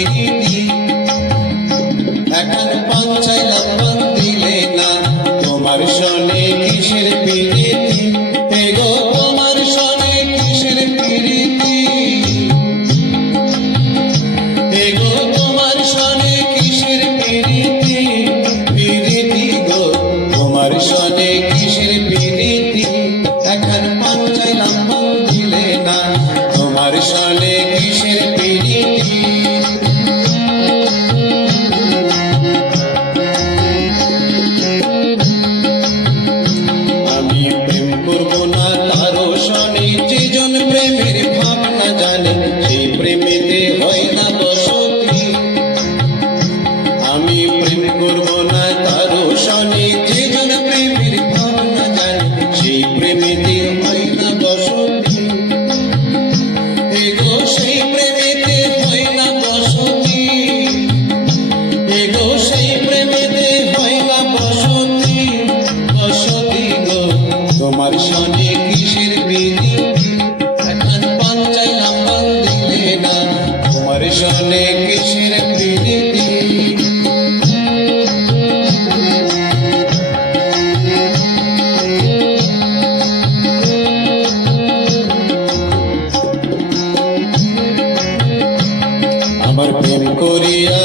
পিরিতি এখন পান চাইলাম পান দিলে না তোমার সনে কিসের পিরিতি এগো তোমার সনে কিসের পিরিতি এগো তোমার সনে কিসের পিরিতি পিরিতি গো তোমার সনে কিসের পিরিতি এখন পান চাইলাম পান দিলে না তোমার সনে কিসের পিরিতি আমি প্রেম করব না কারো সনে যেজন প্রেমের ভাবনা জানে সেই প্রেমেতে হয় না বসতি আমি প্রেম করব না কারো সনে যেজন প্রেমের ভাবনা জানে সেই প্রেমেতে হয় না বসতি এগো সেই প্রেমেতে হয় না বসতি এগো সেই প্রেমেতে হয় না বসতি বসতি গো তোমার সনে কিসের পিরিতি এখন পান চাইলাম পান দিলে না তোমার সনে কিসের পিরিতি আমার প্রেম করিয়া